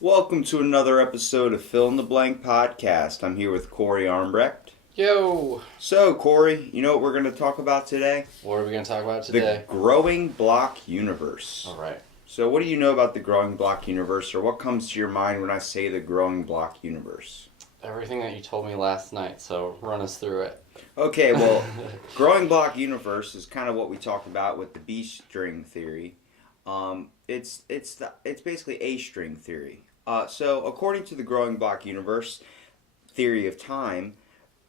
Welcome to another episode of Fill in the Blank Podcast. I'm here with Corey Armbrecht. Yo! So, Corey, you know what we're going to talk about today? What are we going to talk about today? The growing block universe. Alright. So, what do you know about the growing block universe, or what comes to your mind when I say the growing block universe? Everything that you told me last night, so run us through it. Okay, well, growing block universe is kind of what we talked about with the B string theory. It's basically A string theory. So, according to the growing block universe theory of time,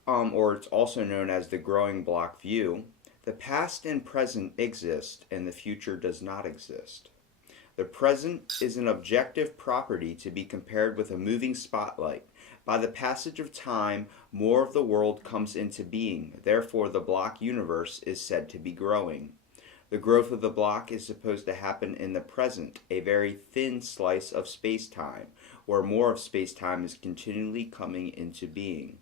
or it's also known as the growing block view, the past and present exist and the future does not exist. The present is an objective property to be compared with a moving spotlight. By the passage of time, more of the world comes into being. Therefore, the block universe is said to be growing. The growth of the block is supposed to happen in the present, a very thin slice of space-time, where more of space-time is continually coming into being.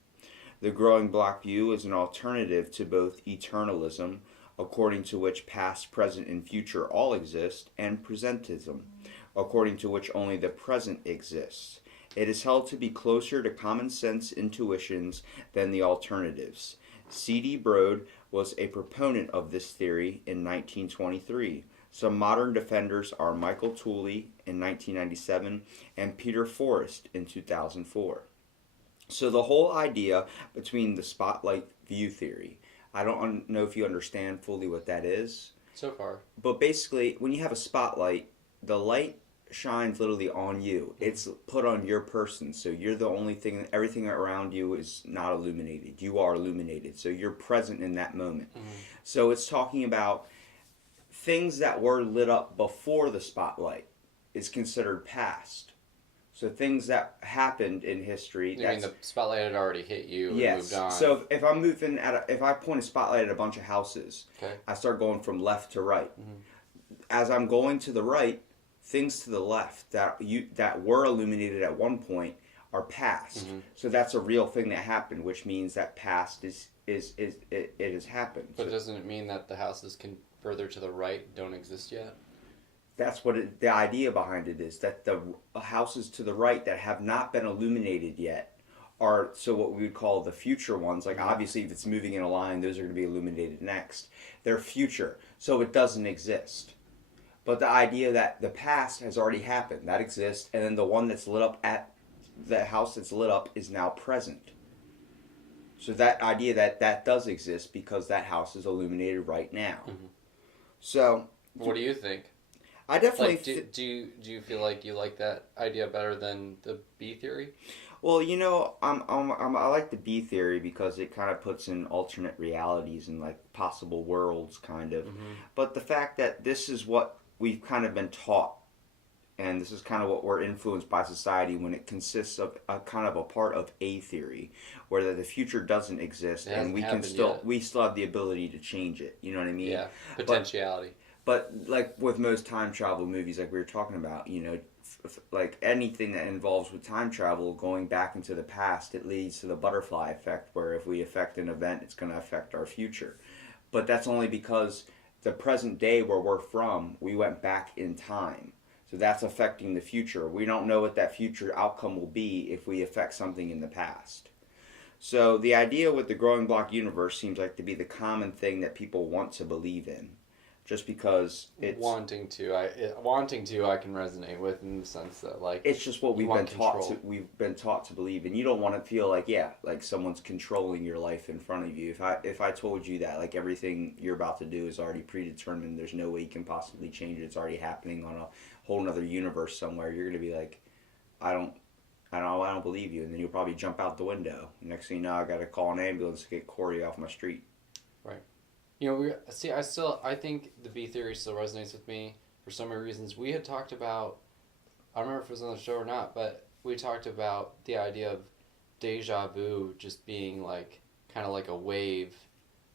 The growing block view is an alternative to both eternalism, according to which past, present, and future all exist, and presentism, according to which only the present exists. It is held to be closer to common sense intuitions than the alternatives. C.D. Broad was a proponent of this theory in 1923. Some modern defenders are Michael Tooley in 1997 and Peter Forrest in 2004. So the whole idea between the spotlight view theory, I don't know if you understand fully what that is. So far. But basically, when you have a spotlight, the light shines literally on you. It's put on your person, so you're the only thing, everything around you is not illuminated. You are illuminated, so you're present in that moment. So it's talking about things that were lit up before the spotlight is considered past. So things that happened in history. You mean the spotlight had already hit you and Yes. moved on? So if I'm moving if I point a spotlight at a bunch of houses, okay. I start going from left to right. As I'm going to the right, things to the left that were illuminated at one point are past. So that's a real thing that happened, which means that past it has happened. But So doesn't it mean that the houses further to the right don't exist yet? that's what the idea behind it is, that the houses to the right that have not been illuminated yet are what we would call the future ones. Like obviously if it's moving in a line, those are going to be illuminated next. They're future, so it doesn't exist. But the idea that the past has already happened, that exists, and then the one that's lit up at the house that's lit up is now present. So that idea that does exist because that house is illuminated right now. So what do you think? I definitely do you feel like you like that idea better than the B theory? Well, you know, I like the B theory because it kind of puts in alternate realities and like possible worlds, kind of. But the fact that this is what we've kind of been taught, and this is kind of what we're influenced by society when it consists of a kind of a part of A theory, where the future doesn't exist and we still have the ability to change it. You know what I mean? Yeah, potentiality. But like with most time travel movies, like we were talking about, you know, like anything that involves with time travel, going back into the past, it leads to the butterfly effect, where if we affect an event, it's going to affect our future. But that's only because the present day where we're from, we went back in time. So that's affecting the future. We don't know what that future outcome will be if we affect something in the past. So the idea with the growing block universe seems like to be the common thing that people want to believe in. Just because it's wanting to, I can resonate with, in the sense that like it's just what we've been taught to believe, and you don't want to feel like like someone's controlling your life in front of you. If I told you that like everything you're about to do is already predetermined, there's no way you can possibly change it. It's already happening on a whole nother universe somewhere. You're gonna be like, I don't believe you, and then you'll probably jump out the window. Next thing you know, I got to call an ambulance to get Corey off my street. Right. You know, I think the B theory still resonates with me for so many reasons. We had talked about, I don't remember if it was on the show or not, but we talked about the idea of deja vu just being like, kind of like a wave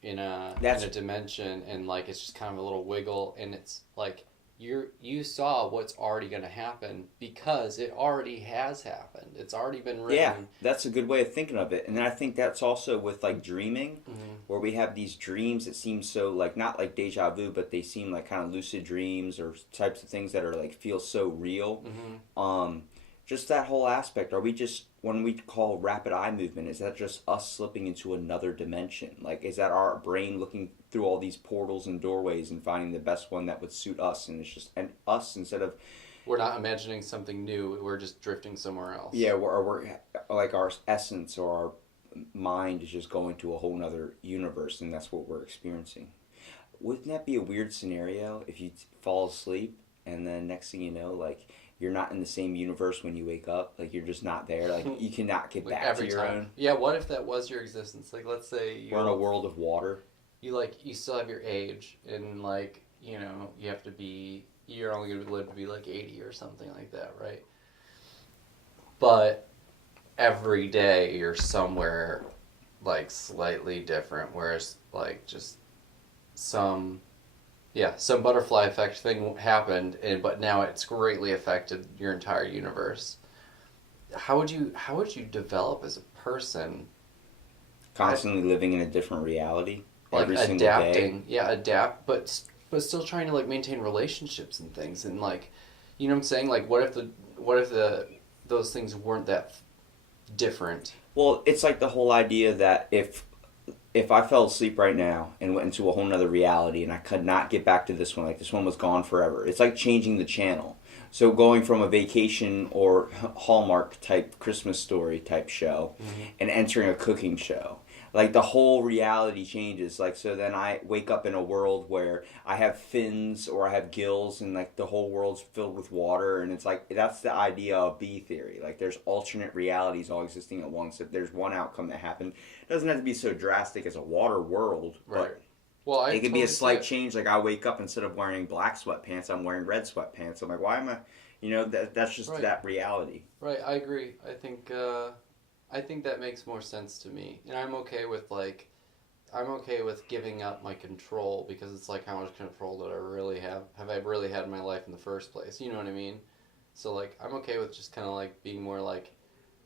in a dimension, and like it's just kind of a little wiggle, and it's like you saw what's already going to happen because it already has happened. It's already been written. Yeah, that's a good way of thinking of it. And I think that's also with like dreaming, where we have these dreams that seem so like, not like deja vu, but they seem like kind of lucid dreams or types of things that are like feel so real. Just that whole aspect. Are we just, when we call rapid eye movement, is that just us slipping into another dimension? Like, is that our brain looking through all these portals and doorways and finding the best one that would suit us? And it's just and us instead of, We're not imagining something new. We're just drifting somewhere else. yeah, we're like our essence or our mind is just going to a whole nother universe, and that's what we're experiencing. Wouldn't that be a weird scenario if you fall asleep and then next thing you know, like you're not in the same universe when you wake up, like you're just not there, like you cannot get Like back every to your time. own. Yeah, what if that was your existence? Like, let's say We're in a world of water. you still have your age, and like, you have to be, you're only going to live to be like 80 or something like that, right? But every day you're somewhere like slightly different, whereas like just some some butterfly effect thing happened, but now it's greatly affected your entire universe. How would you develop as a person? Constantly living in a different reality Like every single day. adapting, yeah, adapt, but still trying to like maintain relationships and things, and like, you know what I'm saying? Like, what if the those things weren't that different? Well, it's like the whole idea that if I fell asleep right now and went into a whole nother reality and I could not get back to this one, like this one was gone forever. It's like changing the channel. So going from a vacation or Hallmark type Christmas story type show and entering a cooking show. Like the whole reality changes. Like so then I wake up in a world where I have fins or I have gills and like the whole world's filled with water, and it's like that's the idea of B theory. Like there's alternate realities all existing at once. If there's one outcome that happened, it doesn't have to be so drastic as a water world, Right. but Well, I it could be totally a see slight it. change. Like I wake up instead of wearing black sweatpants, I'm wearing red sweatpants. I'm like, why am I? That's just Right. that reality. Right, I agree. I think that makes more sense to me. And I'm okay with giving up my control, because it's like, how much control did I really have? Have I really had in my life in the first place? You know what I mean? So like, I'm okay with just kind of like being more like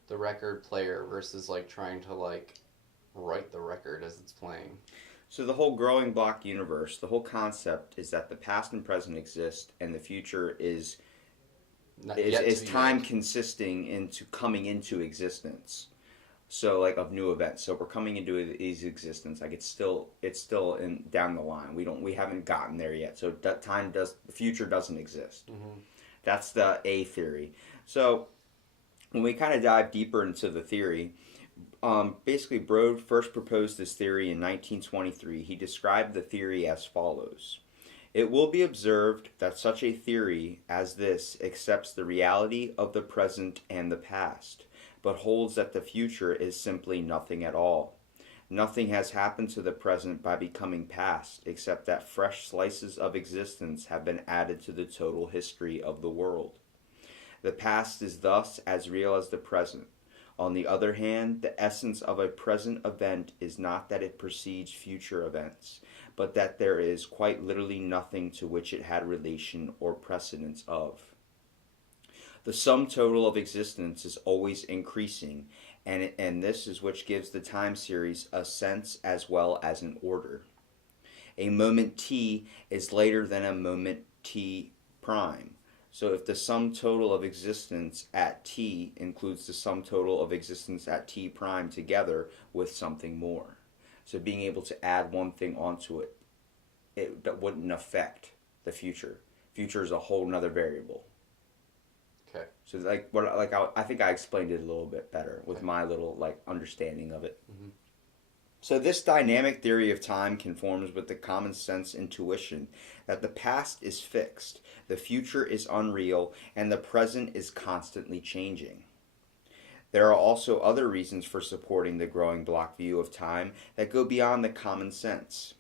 the record player versus like trying to like write the record as it's playing. So the whole growing block universe, the whole concept is that the past and present exist, and the future is Not is, yet to is be time made. consisting into coming into existence. So like of new events. So we're coming into these existence. Like it's still in down the line. We haven't gotten there yet. So that the future doesn't exist. Hmm. That's the A theory. So when we kind of dive deeper into the theory, basically Brode first proposed this theory in 1923. He described the theory as follows. It will be observed that such a theory as this accepts the reality of the present and the past, but holds that the future is simply nothing at all. Nothing has happened to the present by becoming past, except that fresh slices of existence have been added to the total history of the world. The past is thus as real as the present. On the other hand, the essence of a present event is not that it precedes future events, but that there is quite literally nothing to which it had relation or precedence of. The sum total of existence is always increasing, and this is which gives the time series a sense as well as an order. A moment t is later than a moment t prime. So if the sum total of existence at t includes the sum total of existence at t prime together with something more. So being able to add one thing onto it, that wouldn't affect the future. Future is a whole nother variable. Okay. So I think I explained it a little bit better with my little like understanding of it. Hmm. So this dynamic theory of time conforms with the common sense intuition that the past is fixed, the future is unreal, and the present is constantly changing. There are also other reasons for supporting the growing block view of time that go beyond the common sense.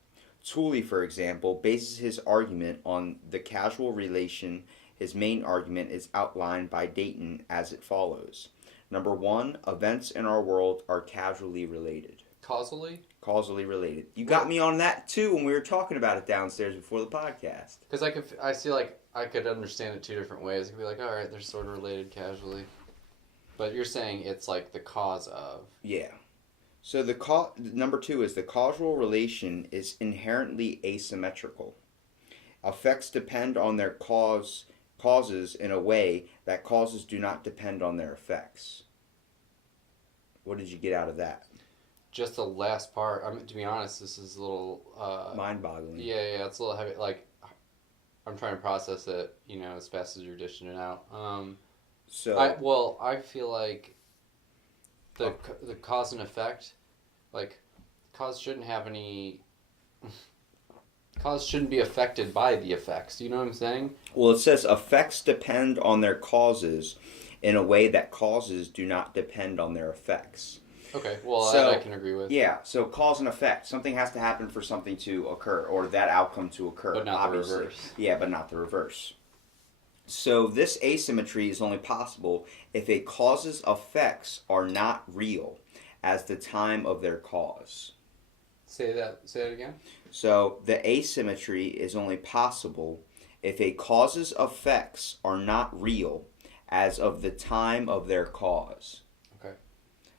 Tooley, for example, bases his argument on the causal relation. His main argument is outlined by Dayton as it follows. Number one, events in our world are causally related. Causally? Causally related. You got me on that too when we were talking about it downstairs before the podcast. Because I see like I could understand it two different ways. It could be like, all right, they're sort of related casually, but you're saying it's like the cause of. Yeah. So number two is the causal relation is inherently asymmetrical. Effects depend on their cause causes in a way that causes do not depend on their effects. What did you get out of that? Just the last part. I mean, to be honest, this is a little mind-boggling. Yeah, it's a little heavy. Like, I'm trying to process it, as fast as you're dishing it out. I feel like the cause and effect, like, cause shouldn't have any. Cause shouldn't be affected by the effects. Do you know what I'm saying? Well, it says effects depend on their causes in a way that causes do not depend on their effects. Okay, well, so, that I can agree with. Yeah, so cause and effect. Something has to happen for something to occur, or that outcome to occur. But not obviously. The reverse. Yeah, but not the reverse. So this asymmetry is only possible if a cause's effects are not real as the time of their cause. Say that again? So the asymmetry is only possible if a cause's effects are not real as of the time of their cause. Okay.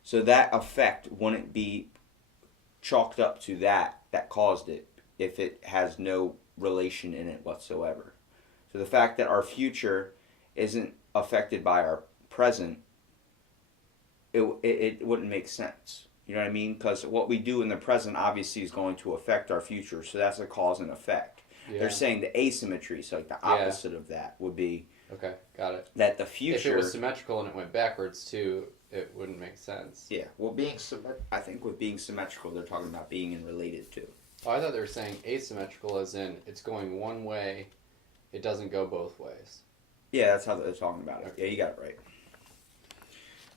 So that effect wouldn't be chalked up to that caused it if it has no relation in it whatsoever. So the fact that our future isn't affected by our present, it wouldn't make sense. You know what I mean? Because what we do in the present obviously is going to affect our future. So that's a cause and effect. Yeah. They're saying the asymmetry, so like the opposite of that would be. Okay, got it. That the future. If it was symmetrical and it went backwards too, it wouldn't make sense. Yeah. Well, I think with being symmetrical, they're talking about being in related to. Oh, I thought they were saying asymmetrical as in it's going one way, it doesn't go both ways. Yeah, that's how they're talking about it. Yeah, you got it right.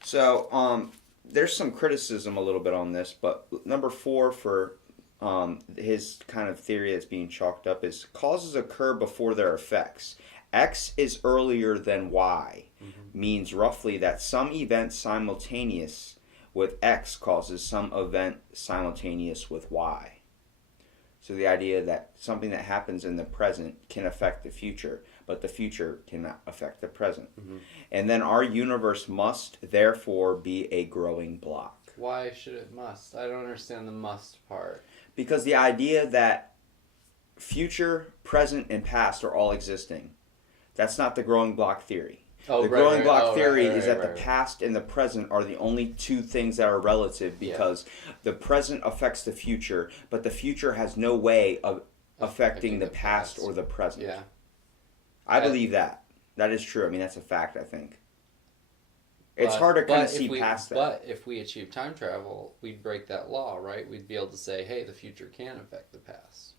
So, there's some criticism a little bit on this, but number 4 for his kind of theory that's being chalked up is causes occur before their effects. X is earlier than Y means roughly that some event simultaneous with X causes some event simultaneous with Y. So the idea that something that happens in the present can affect the future, but the future cannot affect the present. And then our universe must therefore be a growing block. Why should it must? I don't understand the must part. Because the idea that future, present, and past are all existing, that's not the growing block theory. The growing block theory is that the past and the present are the only two things that are relative because the present affects the future, but the future has no way of affecting the past or the present. Yeah. I believe that. That is true. I mean, that's a fact, I think. It's hard to kind of see past that. But if we achieve time travel, we'd break that law, right? We'd be able to say, hey, the future can affect the past.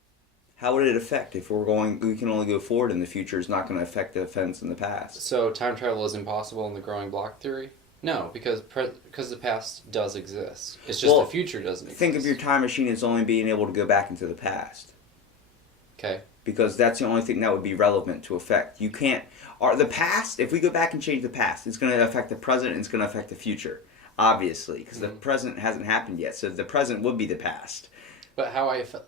How would it affect if we can only go forward and the future is not going to affect the events in the past? So time travel is impossible in the growing block theory? No, because the past does exist. It's just the future doesn't exist. Think of your time machine as only being able to go back into the past. Okay. Because that's the only thing that would be relevant to affect. You can't... the past, if we go back and change the past, it's going to affect the present and it's going to affect the future. Obviously, because the present hasn't happened yet. So the present would be the past. But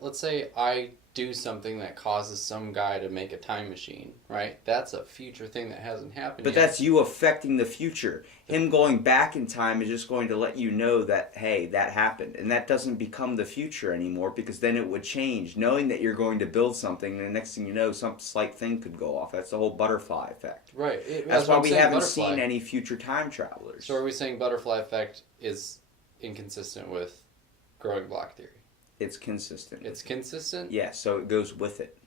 let's say I do something that causes some guy to make a time machine, right? That's a future thing that hasn't happened yet. But that's you affecting the future. Him going back in time is just going to let you know that, hey, that happened. And that doesn't become the future anymore because then it would change. Knowing that you're going to build something and the next thing you know, some slight thing could go off. That's the whole butterfly effect. Right. That's why we haven't seen any future time travelers. So are we saying butterfly effect is inconsistent with growing block theory? It's consistent. It's consistent? Yeah, so it goes with it.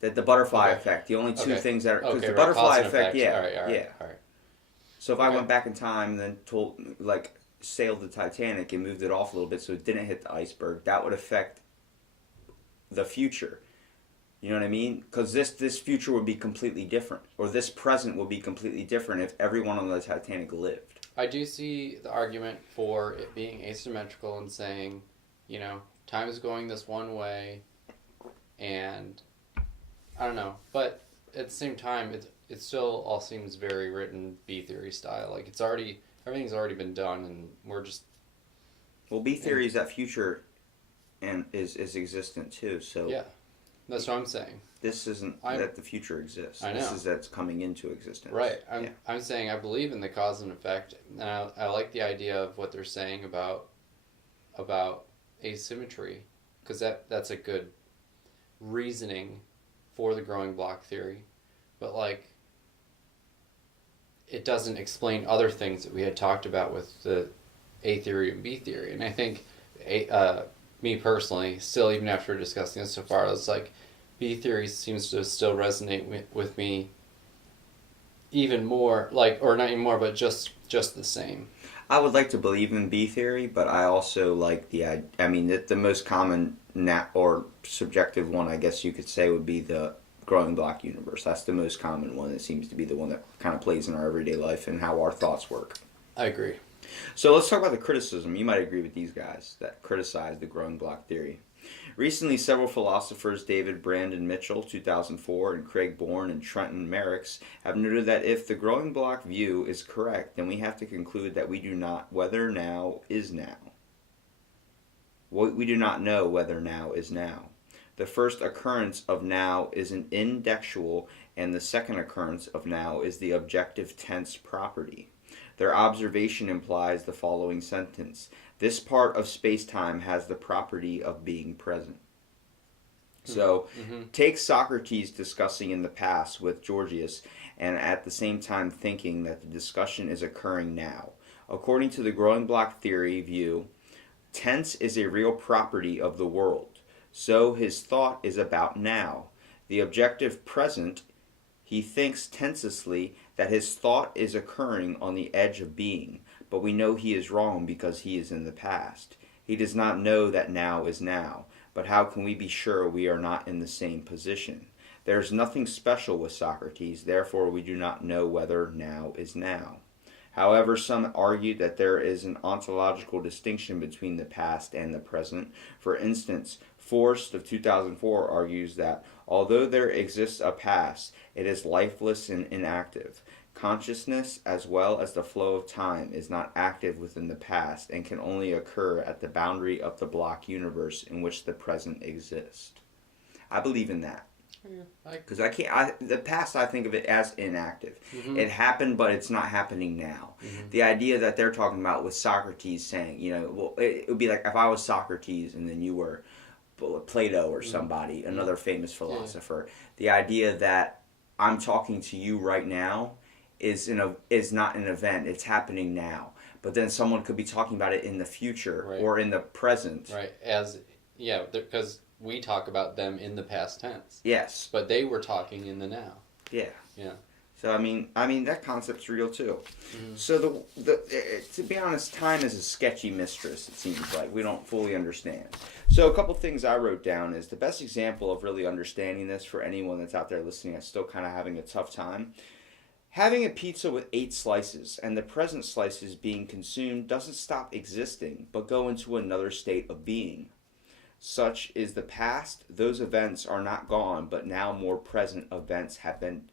That the butterfly effect, the only two things that are... Because the butterfly effect, yeah. All right. So if I went back in time and then sailed the Titanic and moved it off a little bit so it didn't hit the iceberg, that would affect the future. You know what I mean? Because this future would be completely different. Or this present would be completely different if everyone on the Titanic lived. I do see the argument for it being asymmetrical and saying... time is going this one way, and I don't know. But at the same time, it still all seems very written B theory style. Like everything's already been done, and we're just. Well, B theory is that future, and is existent too. So yeah, that's what I'm saying. This isn't that the future exists. I know. This is that's coming into existence. Right. I'm saying I believe in the cause and effect, and I like the idea of what they're saying about asymmetry, because that's a good reasoning for the growing block theory. but like it doesn't explain other things that we had talked about with the A theory and B theory. And I think me personally, still even after discussing this so far, it's like B theory seems to still resonate with me even more, like, or not even more, but just the same. I would like to believe in B theory, but I also like the most common or subjective one, I guess you could say, would be the growing block universe. That's the most common one. It seems to be the one that kind of plays in our everyday life and how our thoughts work. I agree. So let's talk about the criticism. You might agree with these guys that criticize the growing block theory. Recently, several philosophers, David Brandon Mitchell, 2004, and Craig Bourne and Trenton Merricks, have noted that if the growing block view is correct, then we have to conclude that we do not whether now is now. We do not know whether now is now. The first occurrence of now is an indexual, and the second occurrence of now is the objective tense property. Their observation implies the following sentence: this part of space-time has the property of being present. So, take Socrates discussing in the past with Gorgias, and at the same time thinking that the discussion is occurring now. According to the growing block theory view, tense is a real property of the world. So his thought is about now. The objective present, he thinks tensely that his thought is occurring on the edge of being, but we know he is wrong because he is in the past. He does not know that now is now, but how can we be sure we are not in the same position? There is nothing special with Socrates, therefore we do not know whether now is now. However, some argue that there is an ontological distinction between the past and the present. For instance, Forrest of 2004 argues that although there exists a past, it is lifeless and inactive. Consciousness, as well as the flow of time, is not active within the past and can only occur at the boundary of the block universe in which the present exists. I believe in that. Because the past, I think of it as inactive. It happened, but it's not happening now. The idea that they're talking about with Socrates saying, it would be like if I was Socrates and then you were Plato or somebody, another famous philosopher. The idea that I'm talking to you right now is not an event. It's happening now. But then someone could be talking about it in the future or in the present. Right. Because we talk about them in the past tense. Yes. But they were talking in the now. Yeah. Yeah. So I mean that concept's real too. So to be honest, time is a sketchy mistress. It seems like we don't fully understand. So a couple things I wrote down is the best example of really understanding this for anyone that's out there listening that's still kind of having a tough time. Having a pizza with 8 slices and the present slices being consumed doesn't stop existing, but go into another state of being. Such is the past. Those events are not gone, but now more present events have been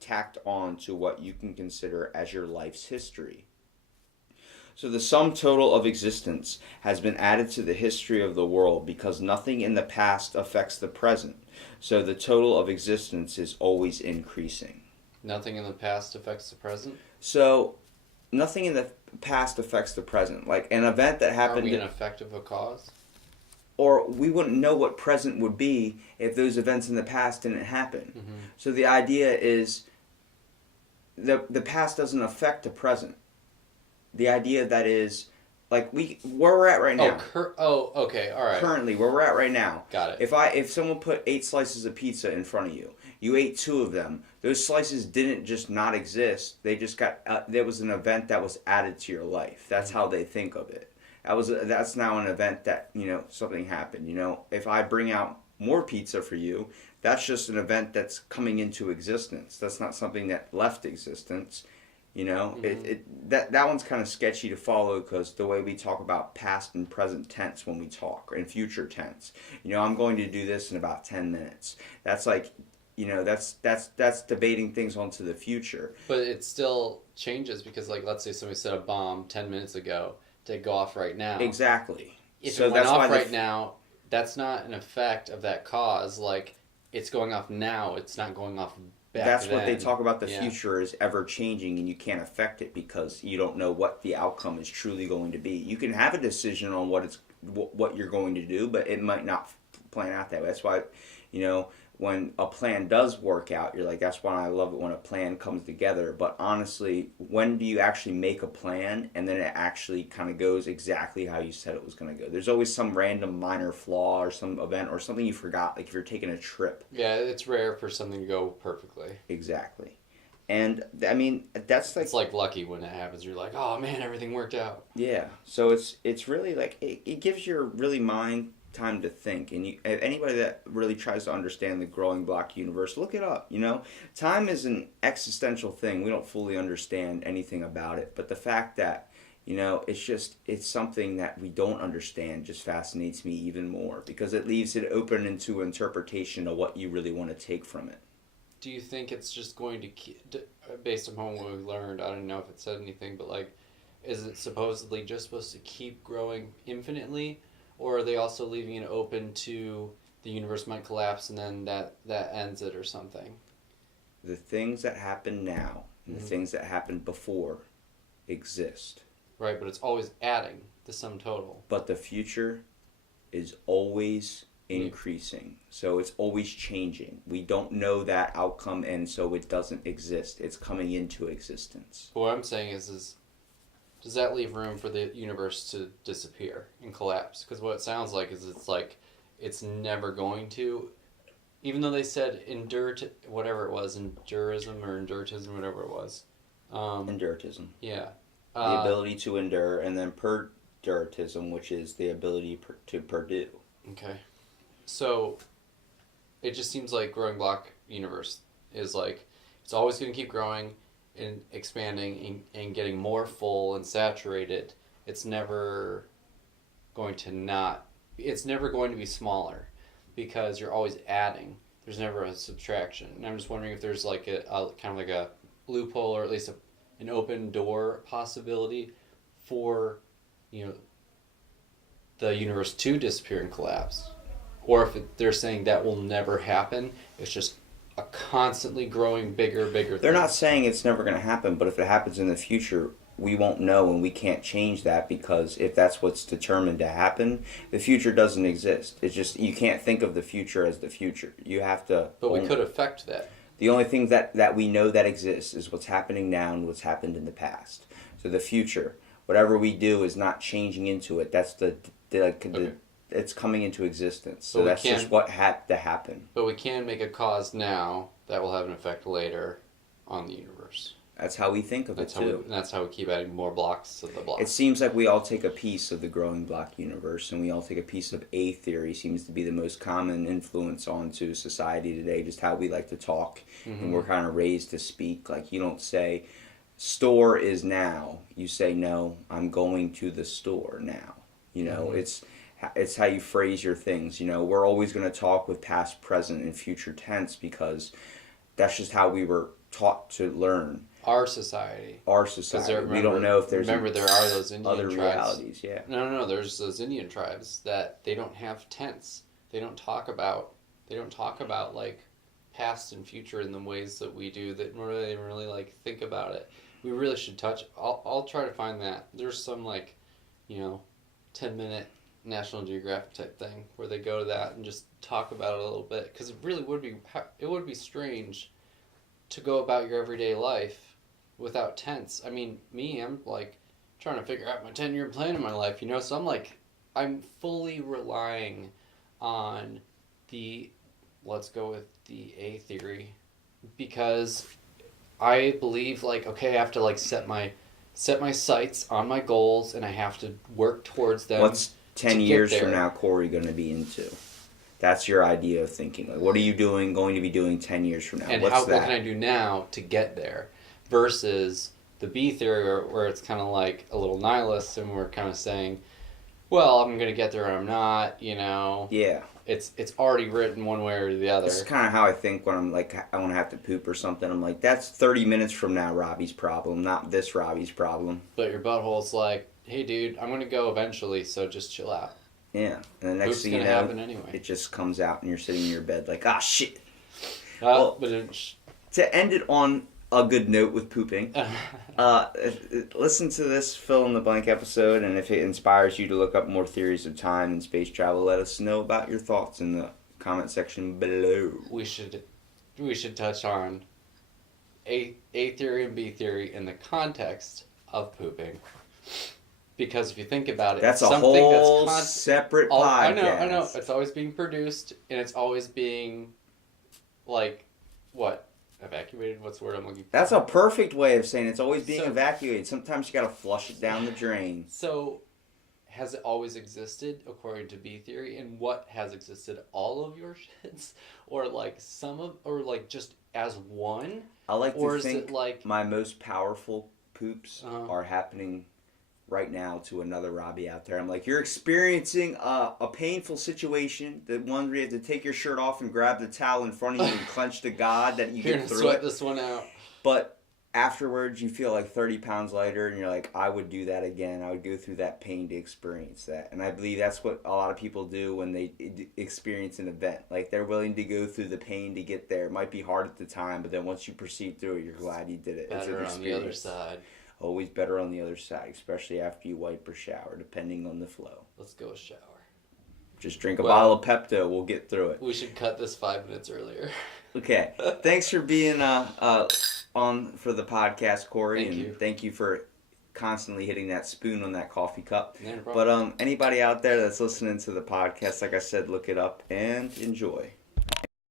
tacked on to what you can consider as your life's history. So the sum total of existence has been added to the history of the world because nothing in the past affects the present. So the total of existence is always increasing. Nothing in the past affects the present? So nothing in the past affects the present. Like an event that happened... Are we an effect of a cause? Or we wouldn't know what present would be if those events in the past didn't happen. So the idea is the past doesn't affect the present. The idea that is, like, where we're at right now. Okay, all right. Currently, where we're at right now. Got it. If someone put 8 slices of pizza in front of you, you ate 2 of them. Those slices didn't just not exist. They just got. There was an event that was added to your life. That's how they think of it. That's now an event that something happened. If I bring out more pizza for you, that's just an event that's coming into existence. That's not something that left existence. That one's kind of sketchy to follow because the way we talk about past and present tense when we talk, and future tense. I'm going to do this in about 10 minutes. That's like, that's debating things onto the future. But it still changes because, like, let's say somebody set a bomb 10 minutes ago to go off right now. Exactly. If it went off right now, that's not an effect of that cause. Like, it's going off now. It's not going off back That's then. what they talk about. The future is ever changing, and you can't affect it because you don't know what the outcome is truly going to be. You can have a decision on what you're going to do, but it might not plan out that way. That's why, when a plan does work out, you're like, that's why I love it when a plan comes together. But honestly, when do you actually make a plan and then it actually kind of goes exactly how you said it was going to go? There's always some random minor flaw or some event or something you forgot, like if you're taking a trip. Yeah, it's rare for something to go perfectly. Exactly. And I mean, that's like... It's like lucky when it happens. You're like, oh man, everything worked out. Yeah. So it's really like, it gives your really mind time to think. And if anybody that really tries to understand the growing block universe, look it up. Time is an existential thing. We don't fully understand anything about it, but the fact that it's something that we don't understand just fascinates me even more, because it leaves it open into interpretation of what you really want to take from it. Do you think it's just going to keep, based upon what we learned, I don't know if it said anything, but like, is it supposedly just supposed to keep growing infinitely? Or are they also leaving it open to the universe might collapse and then that ends it or something? The things that happen now and the things that happened before exist. Right, but it's always adding the sum total. But the future is always increasing. So it's always changing. We don't know that outcome, and so it doesn't exist. It's coming into existence. But what I'm saying is does that leave room for the universe to disappear and collapse? Because what it sounds like is it's never going to, even though they said whatever it was, endurism or enduritism, whatever it was. Enduritism. Yeah. The ability to endure, and then perduritism, which is the ability to perdure. Okay. So it just seems like growing block universe is like, it's always going to keep growing and expanding and getting more full and saturated. It's never going to be smaller, because you're always adding. There's never a subtraction. And I'm just wondering if there's like a kind of like a loophole, or at least an open door possibility for, the universe to disappear and collapse. Or if they're saying that will never happen, it's just a constantly growing bigger They're not saying it's never going to happen, but if it happens in the future, we won't know, and we can't change that, because if that's what's determined to happen, the future doesn't exist. It's just, you can't think of the future as the future. You have to... But we could affect that. The only thing that we know that exists is what's happening now and what's happened in the past. So the future, whatever we do is not changing into it. That's it's coming into existence. So that's just what had to happen. But we can make a cause now that will have an effect later on the universe. That's how we think of it, too. That's how we keep adding more blocks to the block. It seems like we all take a piece of the growing block universe, and we all take a piece of A theory. Seems to be the most common influence onto society today, just how we like to talk. Mm-hmm. And we're kind of raised to speak. Like, you don't say, store is now. You say, no, I'm going to the store now. Mm-hmm. It's how you phrase your things. We're always going to talk with past, present, and future tense, because that's just how we were taught to learn. Our society. We don't know if there's there are those Indian other tribes. Realities. Yeah. No. There's those Indian tribes that they don't have tense. They don't talk about like past and future in the ways that we do. That really like think about it. We really should touch. I'll try to find that. There's some 10-minute National Geographic type thing where they go to that and just talk about it a little bit, because it really would be strange to go about your everyday life without tense. I mean, I'm like trying to figure out my 10-year plan in my life, so I'm fully relying on let's go with the A theory, because I believe I have to set my sights on my goals, and I have to work towards them. What's 10 years from now Corey going to be into? That's your idea of thinking. Like, what are you going to be doing 10 years from now? And what can I do now to get there? Versus the B theory, where it's kind of like a little nihilist, and we're kind of saying, well, I'm going to get there or I'm not, Yeah. It's already written one way or the other. This is kind of how I think when I'm like, I want to have to poop or something. I'm like, that's 30 minutes from now Robbie's problem, not this Robbie's problem. But your butthole's like, hey, dude, I'm going to go eventually, so just chill out. Yeah, and the next thing you know, anyway. It just comes out and you're sitting in your bed like, shit. But to end it on a good note with pooping, listen to this fill-in-the-blank episode, and if it inspires you to look up more theories of time and space travel, let us know about your thoughts in the comment section below. We should touch on A theory and B theory in the context of pooping. Because if you think about it, That's it's a something whole that's separate podcast. I know. It's always being produced, and it's always being, like, what? Evacuated? What's the word I'm looking for? That's a perfect way of saying it's always being evacuated. Sometimes you gotta flush it down the drain. So, has it always existed, according to B theory? And what has existed? All of your shits? Or, like, some of... Or, like, just as one? I like or to is think it like... my most powerful poops are happening right now to another Robbie out there. I'm like, you're experiencing a painful situation, the one where you have to take your shirt off and grab the towel in front of you and clench to God that you get through sweat it. This one out. But afterwards, you feel like 30 pounds lighter, and you're like, I would do that again. I would go through that pain to experience that. And I believe that's what a lot of people do when they experience an event. Like, they're willing to go through the pain to get there. It might be hard at the time, but then once you proceed through it, you're glad you did it. Better on the other side. Always better on the other side, especially after you wipe or shower, depending on the flow. Let's go shower. Just drink a bottle of Pepto. We'll get through it. We should cut this 5 minutes earlier. Okay. Thanks for being on for the podcast, Corey. Thank you. Thank you for constantly hitting that spoon on that coffee cup. No problem. But anybody out there that's listening to the podcast, like I said, look it up and enjoy.